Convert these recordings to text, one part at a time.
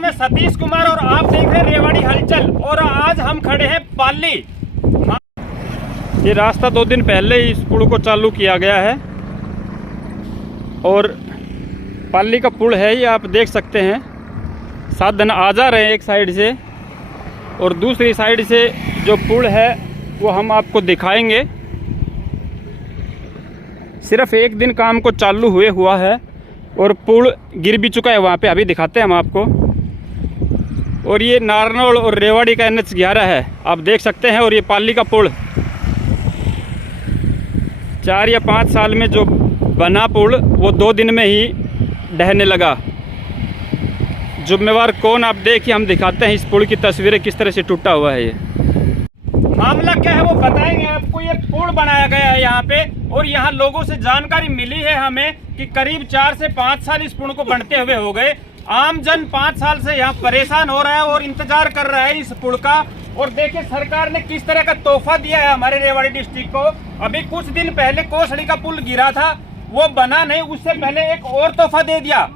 मैं सतीश कुमार और आप देख रहे हैं रेवाड़ी हलचल। और आज हम खड़े हैं पाली। ये रास्ता 2 दिन पहले ही इस पुल को चालू किया गया है और पाली का पुल है ये, आप देख सकते हैं। साधन आ जा रहे हैं एक साइड से और दूसरी साइड से जो पुल है वो हम आपको दिखाएंगे। सिर्फ 1 दिन काम को चालू हुए हुआ है और पुल गिर भी चुका है वहाँ पे, अभी दिखाते हैं हम आपको। और ये नारनौल और रेवाड़ी का NH 11 है, आप देख सकते हैं। और ये पाली का पुल 4 या 5 साल में जो बना पुल वो 2 दिन में ही ढहने लगा। जिम्मेवार कौन, आप देखिए, हम दिखाते हैं इस पुल की तस्वीरें किस तरह से टूटा हुआ है। ये मामला क्या है वो बताएंगे आपको। ये पुल बनाया गया है यहाँ पे और यहाँ लोगों से जानकारी मिली है हमें कि करीब 4 से 5 साल इस पुल को बनते हुए हो गए। आम जन 5 साल से यहाँ परेशान हो रहा है और इंतजार कर रहा है इस पुल का। और देखिए सरकार ने किस तरह का तोहफा दिया है हमारे रेवाड़ी डिस्ट्रिक्ट को। अभी कुछ दिन पहले कोसड़ी का पुल गिरा था, वो बना नहीं, उससे पहले एक और तोहफा दे दिया।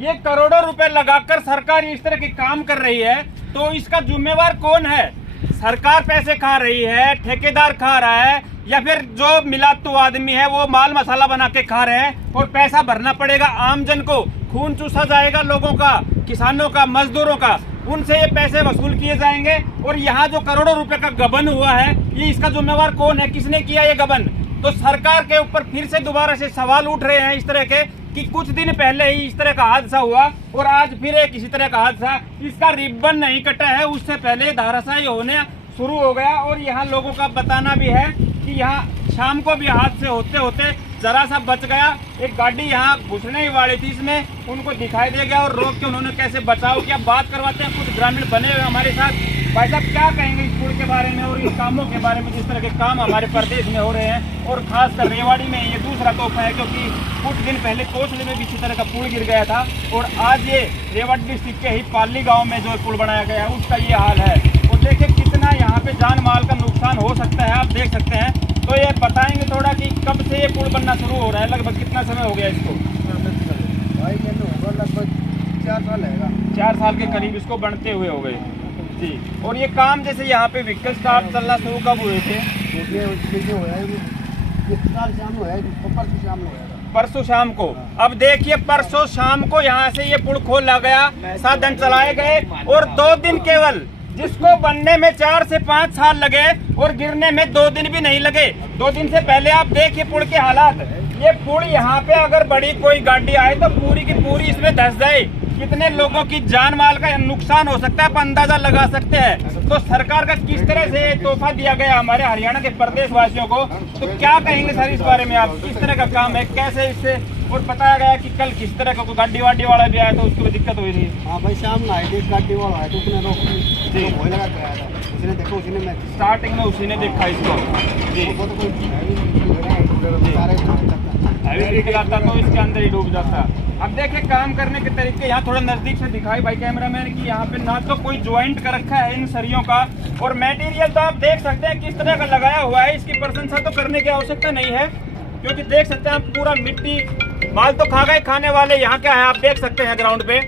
ये करोड़ों रुपए लगाकर सरकार इस तरह के काम कर रही है, तो इसका जिम्मेवार कौन है? सरकार पैसे खा रही है, ठेकेदार खा रहा है, या फिर जो मिलातू आदमी है वो माल मसाला बना के खा रहे हैं और पैसा भरना पड़ेगा आम जन को। खून चूसा जाएगा लोगों का, किसानों का, मजदूरों का, उनसे ये पैसे वसूल किए जाएंगे। और यहाँ जो करोड़ों रुपए का गबन हुआ है, ये इसका जिम्मेवार कौन है? किसने किया ये गबन? तो सरकार के ऊपर फिर से दोबारा से सवाल उठ रहे हैं इस तरह के कि कुछ दिन पहले ही इस तरह का हादसा हुआ और आज फिर एक इसी तरह का हादसा। इसका रिबन नहीं कटा है, उससे पहले धराशायी होने शुरू हो गया। और यहाँ लोगों का बताना भी है कि यहाँ शाम को भी हादसे होते होते जरा सा बच गया। एक गाड़ी यहाँ घुसने ही वाली थी, इसमें उनको दिखाई दे गया और रोक के उन्होंने कैसे बचाव किया। बात करवाते हैं, कुछ ग्रामीण बने हुए हमारे साथ। भाई साहब क्या कहेंगे इस पुल के बारे में और इन कामों के बारे में, जिस तरह के काम हमारे प्रदेश में हो रहे हैं और खासकर रेवाड़ी में ये दूसरा तोहफा है, क्योंकि कुछ दिन पहले कोसली में भी इसी तरह का पुल गिर गया था और आज ये रेवाड़ी डिस्ट्रिक्ट के ही पाली गाँव में जो पुल बनाया गया है उसका ये हाल है। और देखिए कितना यहाँ पे जान माल का नुकसान हो सकता है, आप देख सकते हैं। तो ये बताएंगे थोड़ा कि कब से ये पुल बनना शुरू हो रहा है, लगभग कितना समय हो गया इसको? भाई होगा लगभग 4 साल है। 4 साल के करीब इसको बनते हुए हो गए जी। और ये काम जैसे यहाँ पे व्हीकल स्टार्ट चलना शुरू कब हुए थे? परसों शाम को। अब देखिए परसों शाम को यहाँ से ये पुल खोला गया, साधन चलाए गए और 2 दिन केवल, जिसको बनने में 4 से 5 साल लगे और गिरने में 2 दिन भी नहीं लगे। 2 दिन से पहले आप देखिए पुल के हालात। ये पुल यहाँ पे अगर बड़ी कोई गाड़ी आए तो पूरी की पूरी इसमें धंस जाए। कितने लोगों की जान माल का नुकसान हो सकता है, आप अंदाजा लगा सकते हैं। तो सरकार का किस तरह से तोहफा दिया गया हमारे हरियाणा के प्रदेश वासियों को, तो क्या कहेंगे सर इस बारे में आप? किस तरह का काम है, कैसे इससे? और बताया गया कि कल किस तरह का कोई गाड़ी वाड़ी वाला भी आया तो उसको भी दिक्कत हुई थी। हाँ भाई, शाम में आए थे गाड़ी वाला आया तो उसने रोक लगा के आया था, उसने देखा, उसी ने स्टार्टिंग में उसी ने देखा इसको जी। वो तो कोई हैवी आता तो इसके अंदर ही डूब जाता। अब देखिए काम करने के तरीके, यहाँ थोड़ा नजदीक से दिखाई भाई कैमरामैन की, यहाँ पे ना तो कोई ज्वाइंट कर रखा है इन सरियों का और मटेरियल तो आप देख सकते हैं किस तरह का लगाया हुआ है। इसकी प्रशंसा तो करने की आवश्यकता नहीं है, क्योंकि देख सकते हैं आप पूरा मिट्टी माल तो खा गए खाने वाले। यहाँ क्या है आप देख सकते हैं ग्राउंड पे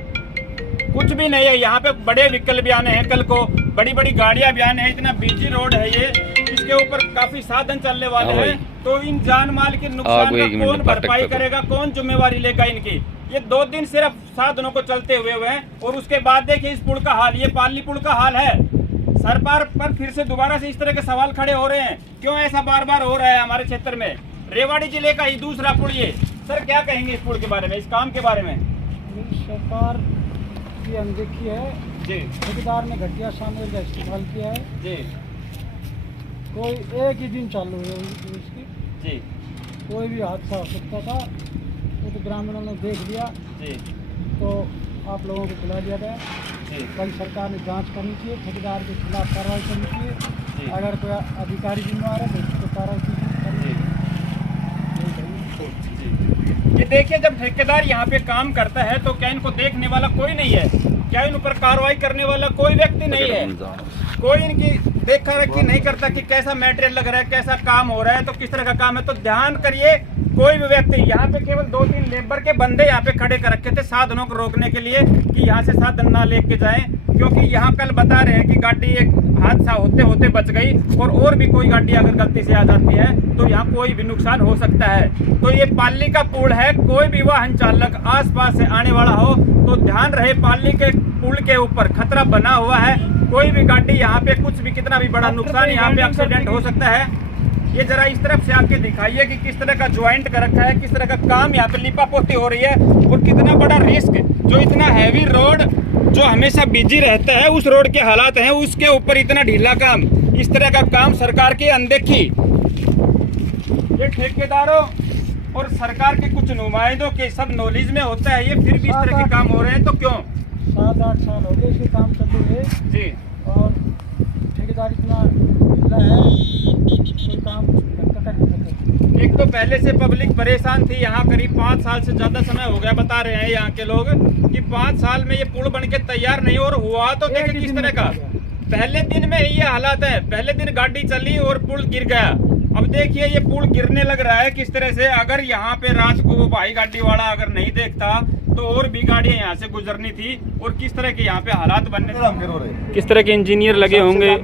कुछ भी नहीं है। यहाँ पे बड़े व्हीकल भी आने हैं, कल को बड़ी बड़ी गाड़ियां भी आने हैं। इतना बिजी रोड है ये, इसके ऊपर काफी साधन चलने वाले हैं। तो इन जान माल के नुकसान का कौन भरपाई करेगा, कौन जिम्मेवारी लेगा इनकी? ये 2 दिन सिर्फ साधनों को चलते हुए हैं और उसके बाद देखिए इस पुल का हाल, ये पाली पुल का हाल है। सरकार पर फिर से दोबारा से इस तरह के सवाल खड़े हो रहे हैं, क्यों ऐसा बार बार हो रहा है हमारे क्षेत्र में? रेवाड़ी जिले का ही दूसरा पुल ये। सर क्या कहेंगे इस पुल के बारे में, इस काम के बारे में? सरकार की अनदेखी है जी, ठेकेदार ने घटिया सामने का इस्तेमाल किया है जी। कोई एक ही दिन चालू है इसकी जी, कोई भी हादसा हो सकता था, वो तो ग्रामीणों ने देख लिया जी, तो आप लोगों को बुला दिया गया जी। कल सरकार ने जांच करनी चाहिए, ठेकेदार के खिलाफ कार्रवाई करनी चाहिए। अगर कोई अधिकारी जिम्मेवार है तो उसको कार्रवाई करनी। ये देखिए जब ठेकेदार यहाँ पे काम करता है तो क्या इनको देखने वाला कोई नहीं है? क्या इन ऊपर कार्रवाई करने वाला कोई व्यक्ति नहीं है? कोई इनकी देखा रखी नहीं करता कि कैसा मटेरियल लग रहा है, कैसा काम हो रहा है, तो किस तरह का काम है। तो ध्यान करिए कोई भी व्यक्ति यहाँ पे केवल 2-3 लेबर के बंदे यहाँ पे खड़े कर रखे थे साधनों को रोकने के लिए कि यहाँ से साधन ना लेके जाएं, क्योंकि यहाँ कल बता रहे हैं कि गाड़ी एक हादसा होते होते बच गई और भी कोई गाड़ी अगर गलती से आ जाती है तो यहाँ कोई भी नुकसान हो सकता है। तो ये पाली का पुल है, कोई भी वाहन चालक आसपास से आने वाला हो तो ध्यान रहे, पाली के पुल के ऊपर खतरा बना हुआ है। कोई भी गाड़ी यहाँ पे कुछ भी कितना भी बड़ा नुकसान यहाँ पे एक्सीडेंट हो सकता है। ये जरा इस तरफ से आके दिखाइए कि किस तरह का ज्वाइंट कर रखा है, किस तरह का काम यहाँ पे लिपा पोती हो रही है और कितना बड़ा रिस्क, जो इतना हैवी रोड जो हमेशा बिजी रहता है उस रोड के हालात हैं, उसके ऊपर इतना ढीला काम, इस तरह का काम सरकार की अनदेखी। ये ठेकेदारों और सरकार के कुछ नुमाइंदों के सब नॉलेज में होता है ये, फिर भी इस तरह के काम हो रहे हैं तो क्यों? 7-8 साल हो गए इसके काम चलते हुए जी, और ठेकेदार इतना ढीला है, कोई काम कर नहीं सकते। एक तो पहले से पब्लिक परेशान थी, यहाँ करीब 5 साल से ज्यादा समय हो गया, बता रहे हैं यहाँ के लोग कि 5 साल में ये पुल बन के तैयार नहीं और हुआ तो देखे किस तरह का। पहले दिन में ही ये हालात है, पहले दिन गाड़ी चली और पुल गिर गया। अब देखिए ये पुल गिरने लग रहा है किस तरह से। अगर यहाँ पे रात को वो भाई गाड़ी वाला अगर नहीं देखता तो और भी गाड़ियां यहाँ से गुजरनी थी और किस तरह के यहाँ पे हालात बनने थे। किस तरह के इंजीनियर लगे होंगे,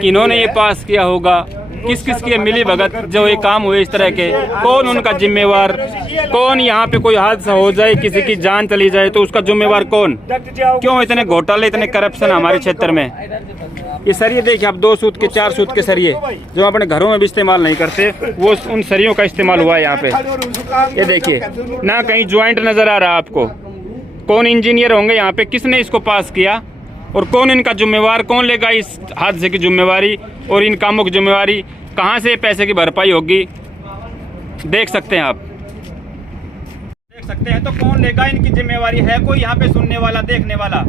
किन्होंने ये पास किया होगा, किस किस की मिली भगत जो ये काम हुए इस तरह के, कौन उनका जिम्मेवार, कौन यहाँ पे कोई हादसा हो जाए किसी की जान चली जाए तो उसका जिम्मेवार कौन? क्यों इतने घोटाले, इतने करप्शन हमारे क्षेत्र में? ये सरिये देखिए आप, 2 सूत के 4 सूत के सरिये जो अपने घरों में भी इस्तेमाल नहीं करते, वो उन सरियों का इस्तेमाल हुआ है यहाँ पे। ये देखिए ना कहीं ज्वाइंट नजर आ रहा है आपको। कौन इंजीनियर होंगे यहाँ पे, किसने इसको पास किया और कौन इनका जिम्मेवार, कौन लेगा इस हादसे की जिम्मेवारी और इन कामों की जिम्मेवारी? कहाँ से पैसे की भरपाई होगी? देख सकते हैं आप, देख सकते हैं। तो कौन लेगा इनकी जिम्मेवारी? है कोई यहाँ पे सुनने वाला, देखने वाला?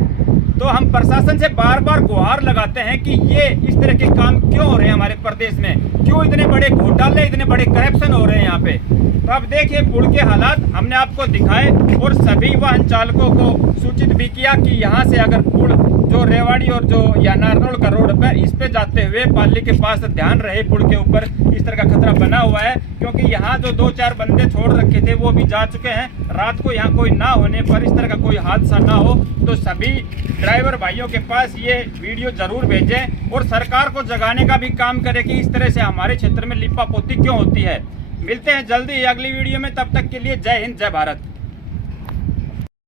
तो हम प्रशासन से बार बार गुहार लगाते हैं कि ये इस तरह के काम क्यों हो रहे हैं हमारे प्रदेश में, क्यों इतने बड़े घोटाले, इतने बड़े करप्शन हो रहे हैं यहाँ पे। तो अब देखिए पुल के हालात हमने आपको दिखाए और सभी वाहन चालकों को सूचित भी किया कि यहाँ से अगर पुल जो रेवाड़ी और जो या नारनौल का रोड पर इस पे जाते हुए पाली के पास ध्यान रहे, पुल के ऊपर इस तरह का खतरा बना हुआ है, क्योंकि यहाँ जो 2-4 बंदे छोड़ रखे थे वो भी जा चुके हैं। रात को यहाँ कोई ना होने पर इस तरह का कोई हादसा ना हो तो सभी ड्राइवर भाइयों के पास ये वीडियो जरूर भेजें और सरकार को जगाने का भी काम करें कि इस तरह से हमारे क्षेत्र में लिपा पोती क्यों होती है। मिलते हैं जल्दी अगली वीडियो में, तब तक के लिए जय हिंद, जय भारत।